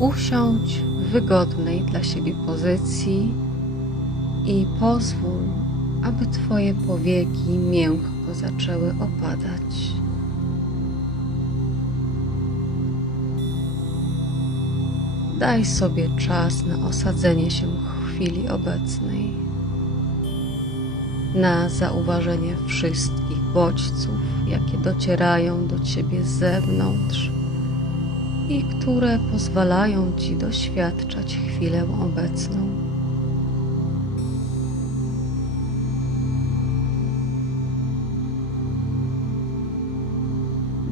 Usiądź w wygodnej dla siebie pozycji i pozwól, aby Twoje powieki miękko zaczęły opadać. Daj sobie czas na osadzenie się w chwili obecnej, na zauważenie wszystkich bodźców, jakie docierają do Ciebie z zewnątrz i które pozwalają Ci doświadczać chwilę obecną.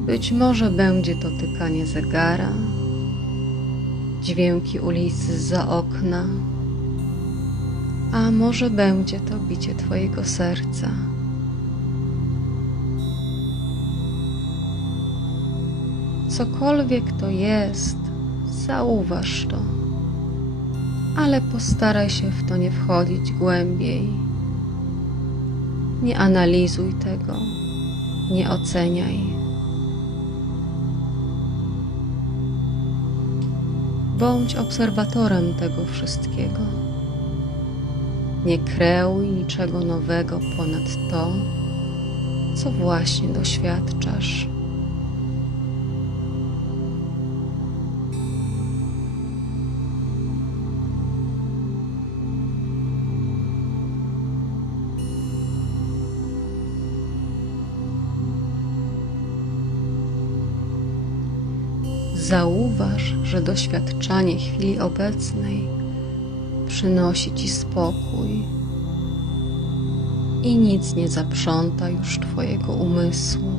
Być może będzie to tykanie zegara, dźwięki ulicy za okna, a może będzie to bicie Twojego serca. Cokolwiek to jest, zauważ to, ale postaraj się w to nie wchodzić głębiej. Nie analizuj tego, nie oceniaj. Bądź obserwatorem tego wszystkiego. Nie kreuj niczego nowego ponad to, co właśnie doświadczasz. Że doświadczanie chwili obecnej przynosi Ci spokój i nic nie zaprząta już Twojego umysłu.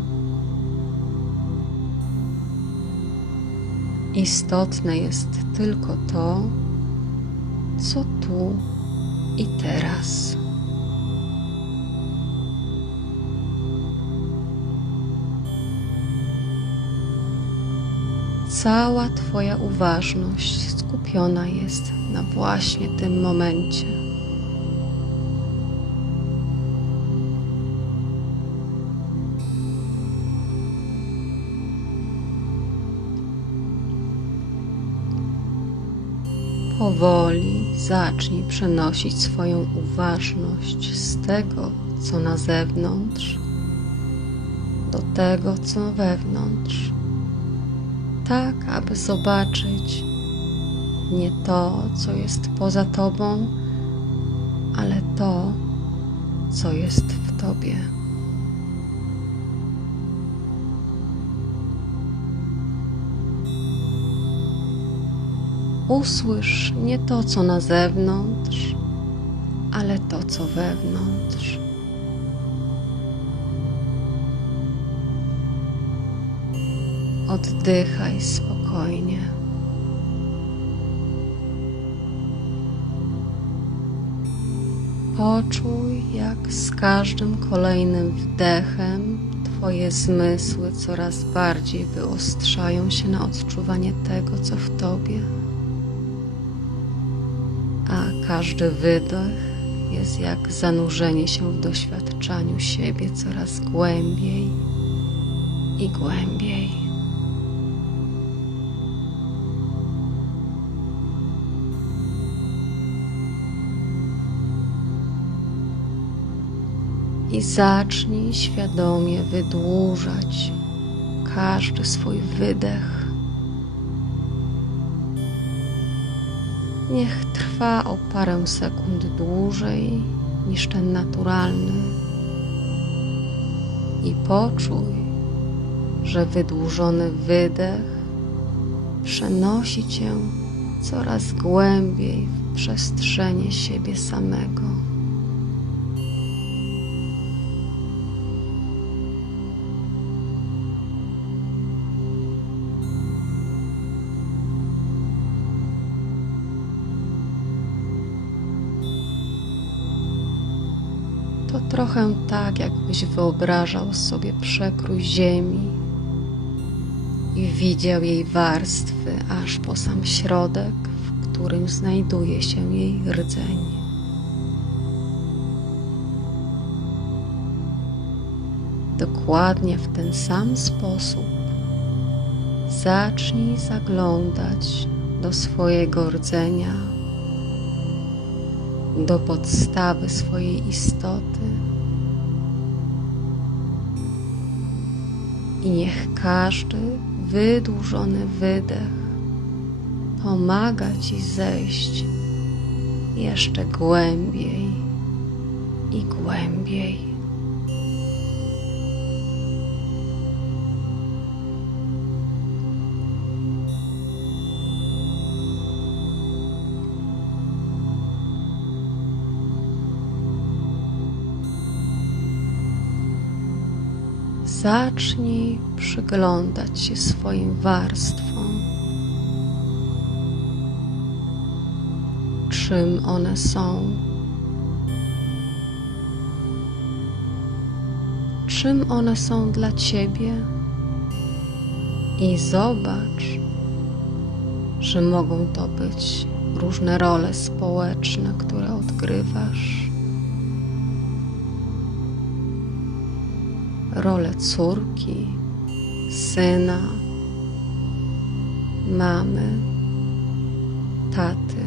Istotne jest tylko to, co tu i teraz. Cała Twoja uważność skupiona jest na właśnie tym momencie. Powoli zacznij przenosić swoją uważność z tego, co na zewnątrz, do tego, co wewnątrz tak, aby zobaczyć nie to, co jest poza Tobą, ale to, co jest w Tobie. Usłysz nie to, co na zewnątrz, ale to, co wewnątrz. Oddychaj spokojnie. Poczuj, jak z każdym kolejnym wdechem Twoje zmysły coraz bardziej wyostrzają się na odczuwanie tego, co w Tobie, a każdy wydech jest jak zanurzenie się w doświadczaniu siebie coraz głębiej i głębiej. I zacznij świadomie wydłużać każdy swój wydech. Niech trwa o parę sekund dłużej niż ten naturalny i poczuj, że wydłużony wydech przenosi cię coraz głębiej w przestrzenie siebie samego. Trochę tak, jakbyś wyobrażał sobie przekrój ziemi i widział jej warstwy aż po sam środek, w którym znajduje się jej rdzeń. Dokładnie w ten sam sposób zacznij zaglądać do swojego rdzenia, do podstawy swojej istoty. I niech każdy wydłużony wydech pomaga Ci zejść jeszcze głębiej i głębiej. Zacznij przyglądać się swoim warstwom. Czym one są? Czym one są dla ciebie? I zobacz, że mogą to być różne role społeczne, które odgrywasz. Rolę córki, syna, mamy, taty,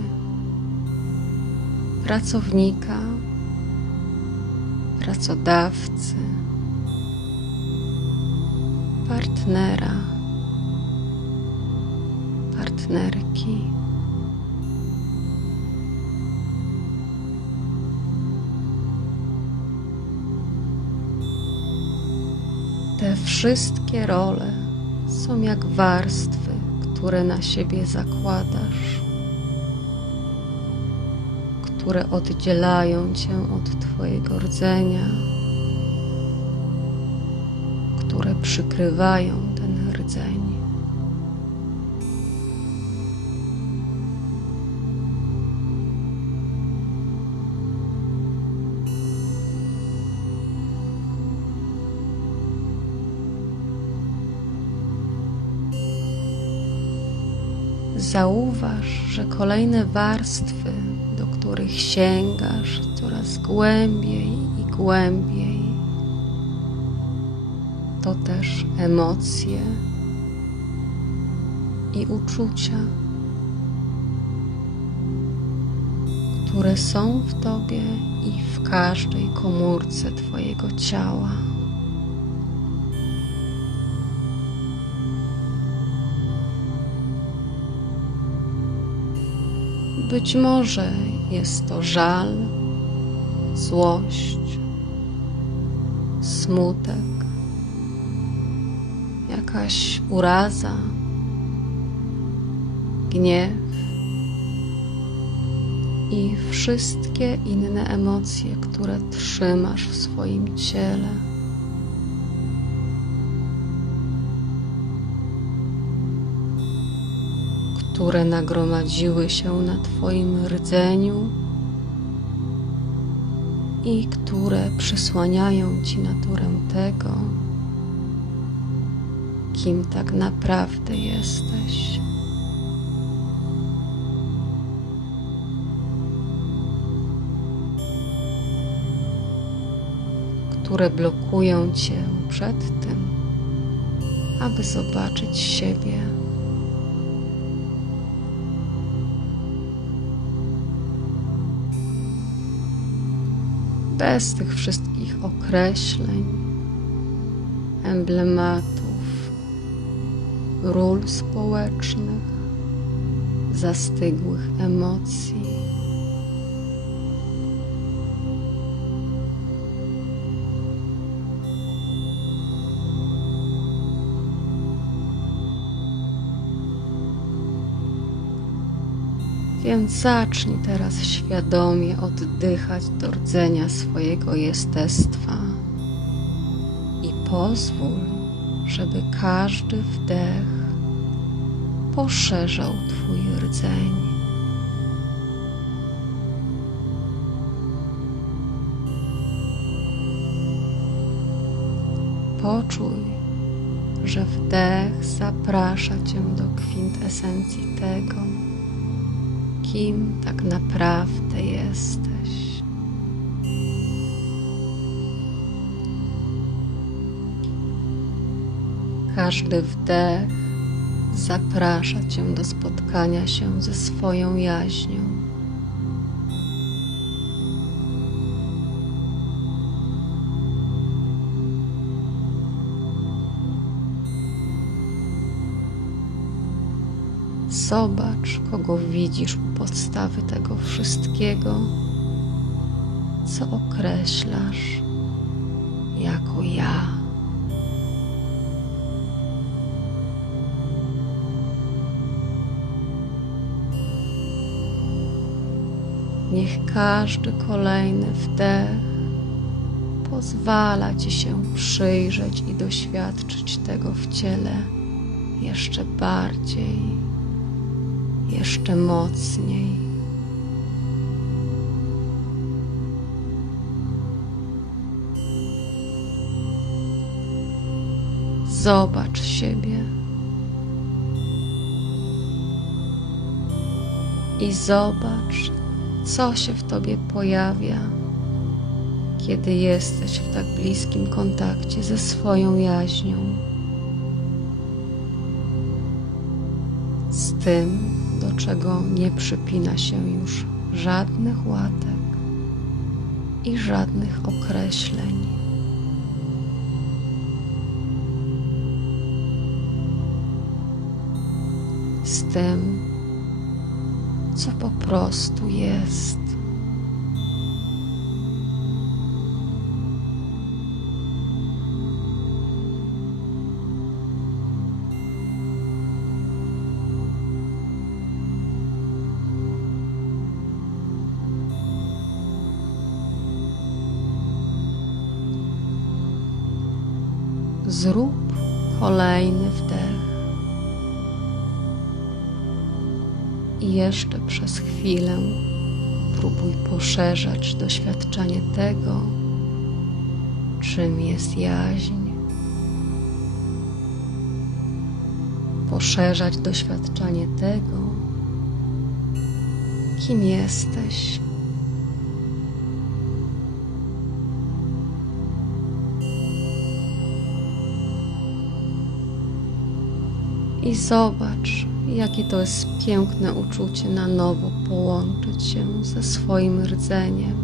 pracownika, pracodawcy, partnera, partnerki. Te wszystkie role są jak warstwy, które na siebie zakładasz, które oddzielają cię od Twojego rdzenia, które przykrywają ten rdzeń. Zauważ, że kolejne warstwy, do których sięgasz coraz głębiej i głębiej, to też emocje i uczucia, które są w Tobie i w każdej komórce Twojego ciała. Być może jest to żal, złość, smutek, jakaś uraza, gniew i wszystkie inne emocje, które trzymasz w swoim ciele. Które nagromadziły się na Twoim rdzeniu i które przysłaniają Ci naturę tego, kim tak naprawdę jesteś. Które blokują Cię przed tym, aby zobaczyć siebie bez tych wszystkich określeń, emblematów, ról społecznych, zastygłych emocji. Więc zacznij teraz świadomie oddychać do rdzenia swojego jestestwa i pozwól, żeby każdy wdech poszerzał Twój rdzeń. Poczuj, że wdech zaprasza Cię do kwintesencji tego, kim tak naprawdę jesteś. Każdy wdech zaprasza Cię do spotkania się ze swoją jaźnią. Zobacz, kogo widzisz u podstawy tego wszystkiego, co określasz jako ja. Niech każdy kolejny wdech pozwala Ci się przyjrzeć i doświadczyć tego w ciele jeszcze bardziej, jeszcze mocniej. Zobacz siebie. I zobacz, co się w tobie pojawia, kiedy jesteś w tak bliskim kontakcie ze swoją jaźnią. Z tym, do czego nie przypina się już żadnych łatek i żadnych określeń. z tym, co po prostu jest. Zrób kolejny wdech. I jeszcze przez chwilę próbuj poszerzać doświadczenie tego, czym jest jaźń. Poszerzać doświadczenie tego, kim jesteś. I zobacz, jakie to jest piękne uczucie na nowo połączyć się ze swoim rdzeniem,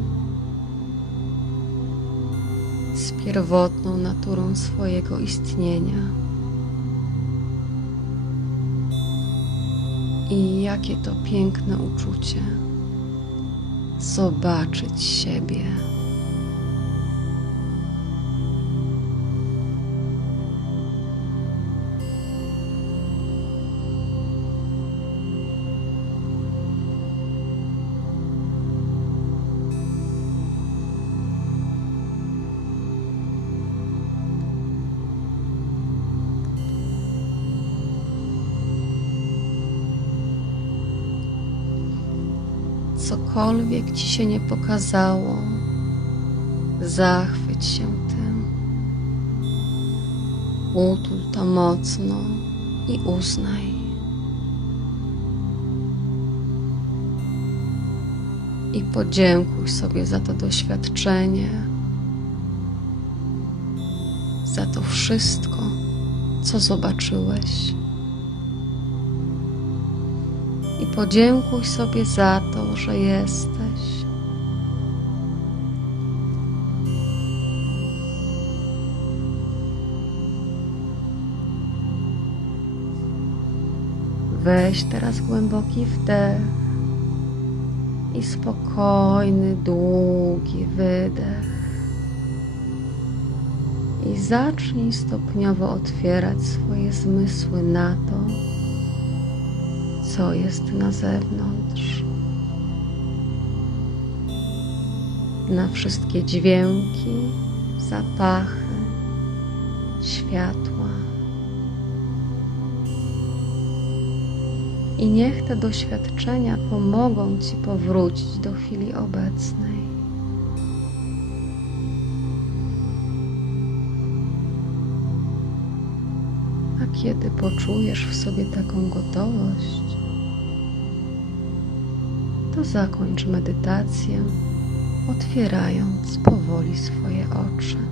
z pierwotną naturą swojego istnienia. I jakie to piękne uczucie zobaczyć siebie. Cokolwiek ci się nie pokazało, zachwyć się tym. Utul to mocno i uznaj. I podziękuj sobie za to doświadczenie, za to wszystko, co zobaczyłeś. Podziękuj sobie za to, że jesteś. Weź teraz głęboki wdech i spokojny, długi wydech. I zacznij stopniowo otwierać swoje zmysły na to, co jest na zewnątrz. Na wszystkie dźwięki, zapachy, światła. I niech te doświadczenia pomogą Ci powrócić do chwili obecnej. A kiedy poczujesz w sobie taką gotowość, to zakończ medytację, otwierając powoli swoje oczy.